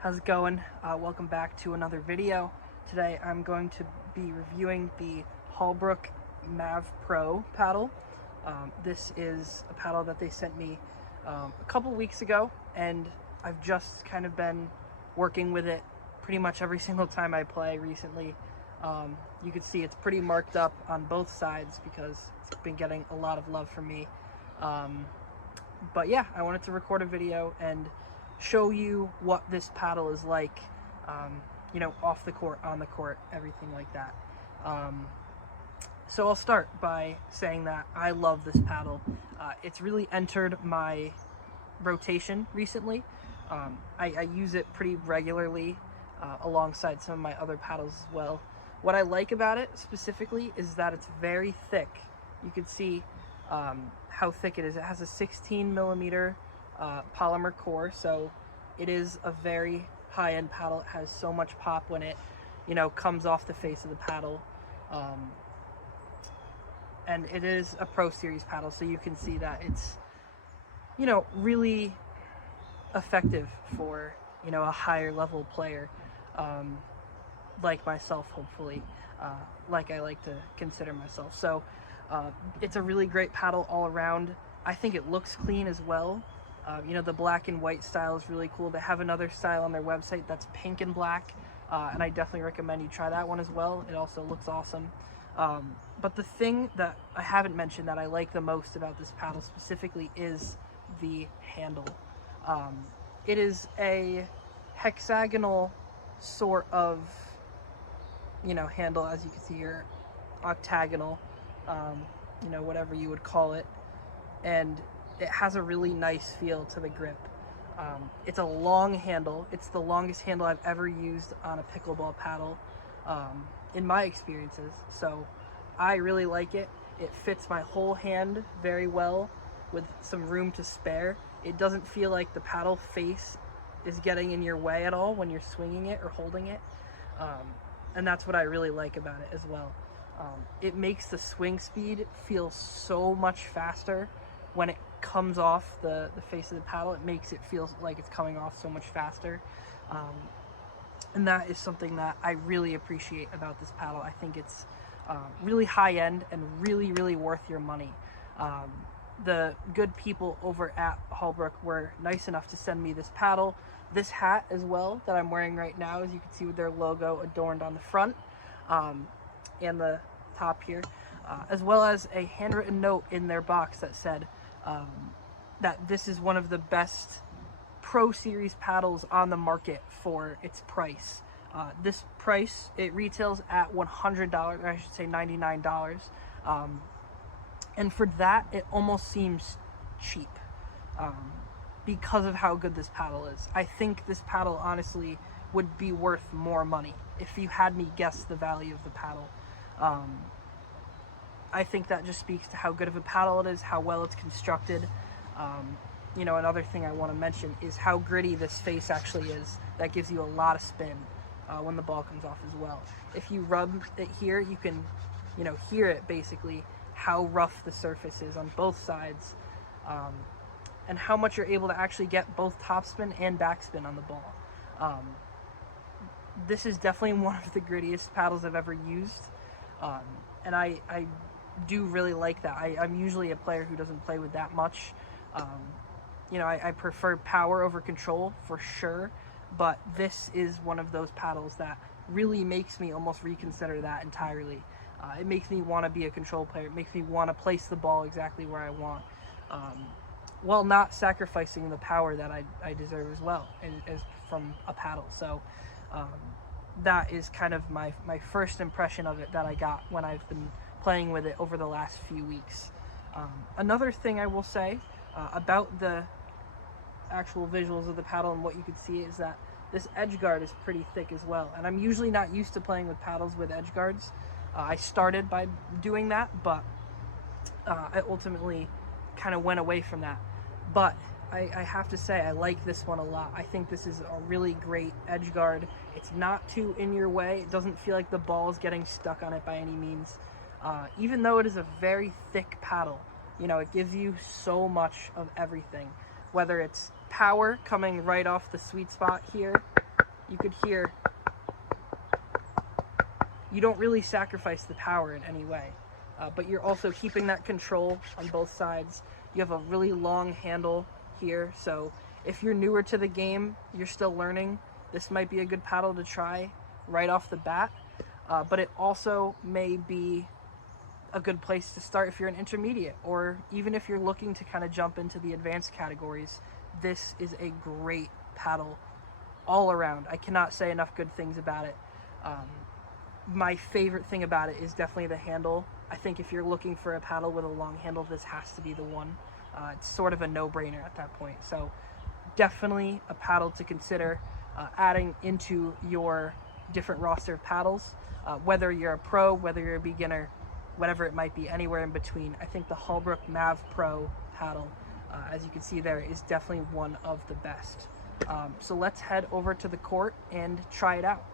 How's it going? Welcome back to another video. Today I'm going to be reviewing the Holbrook Mav Pro paddle. This is a paddle that they sent me a couple weeks ago, and I've just kind of been working with it pretty much every single time I play recently. You can see it's pretty marked up on both sides because it's been getting a lot of love from me. But yeah, I wanted to record a video and show you what this paddle is like, off the court, on the court, everything like that. So I'll start by saying that I love this paddle. It's really entered my rotation recently. I use it pretty regularly alongside some of my other paddles as well. What I like about it specifically is that it's very thick. You can see how thick it is. It has a 16 millimeter polymer core, so it is a very high-end paddle. It has so much pop when it comes off the face of the paddle, and it is a Pro Series paddle, so you can see that it's really effective for a higher level player, like myself, hopefully, like I like to consider myself. So it's a really great paddle all around. I think it looks clean as well. The black and white style is really cool. They have another style on their website that's pink and black, and I definitely recommend you try that one as well. It also looks awesome. But the thing that I haven't mentioned that I like the most about this paddle specifically is the handle. It is a hexagonal sort of handle, as you can see here, octagonal, whatever you would call it, and it has a really nice feel to the grip. It's a long handle. It's the longest handle I've ever used on a pickleball paddle, in my experiences, so I really like it. It fits my whole hand very well with some room to spare. It doesn't feel like the paddle face is getting in your way at all when you're swinging it or holding it, and that's what I really like about it as well. It makes the swing speed feel so much faster when it comes off the face of the paddle. It makes it feel like it's coming off so much faster, and that is something that I really appreciate about this paddle. I think it's really high-end and really worth your money. The good people over at Holbrook were nice enough to send me this paddle, this hat as well that I'm wearing right now, as you can see, with their logo adorned on the front and the top here, as well as a handwritten note in their box that said that this is one of the best Pro Series paddles on the market for its price. This price, it retails at $100, or I should say $99. And for that, it almost seems cheap because of how good this paddle is. I think this paddle honestly would be worth more money if you had me guess the value of the paddle. I think that just speaks to how good of a paddle it is, how well it's constructed. Another thing I want to mention is how gritty this face actually is. That gives you a lot of spin when the ball comes off as well. If you rub it here, you can hear it basically, how rough the surface is on both sides, and how much you're able to actually get both topspin and backspin on the ball. This is definitely one of the grittiest paddles I've ever used, and I do really like that. I'm usually a player who doesn't play with that much. I prefer power over control for sure, but this is one of those paddles that really makes me almost reconsider that entirely. It makes me want to be a control player. It makes me want to place the ball exactly where I want, while not sacrificing the power that I deserve as well as from a paddle. So that is kind of my first impression of it that I got when I've been playing with it over the last few weeks. Another thing I will say about the actual visuals of the paddle and what you can see is that this edge guard is pretty thick as well, and I'm usually not used to playing with paddles with edge guards. I started by doing that, but I ultimately kind of went away from that. But I have to say, I like this one a lot. I think this is a really great edge guard. It's not too in your way. It doesn't feel like the ball is getting stuck on it by any means. Even though it is a very thick paddle, it gives you so much of everything, whether it's power coming right off the sweet spot here, you could hear you don't really sacrifice the power in any way, but you're also keeping that control on both sides. You have a really long handle here, so if you're newer to the game, you're still learning, this might be a good paddle to try right off the bat, but it also may be a good place to start if you're an intermediate, or even if you're looking to kind of jump into the advanced categories. This is a great paddle all around. I cannot say enough good things about it. My favorite thing about it is definitely the handle. I think if you're looking for a paddle with a long handle, this has to be the one. It's sort of a no-brainer at that point. So definitely a paddle to consider adding into your different roster of paddles, whether you're a pro, whether you're a beginner, whatever it might be, anywhere in between. I think the Holbrook Mav Pro paddle, as you can see there, is definitely one of the best. So let's head over to the court and try it out.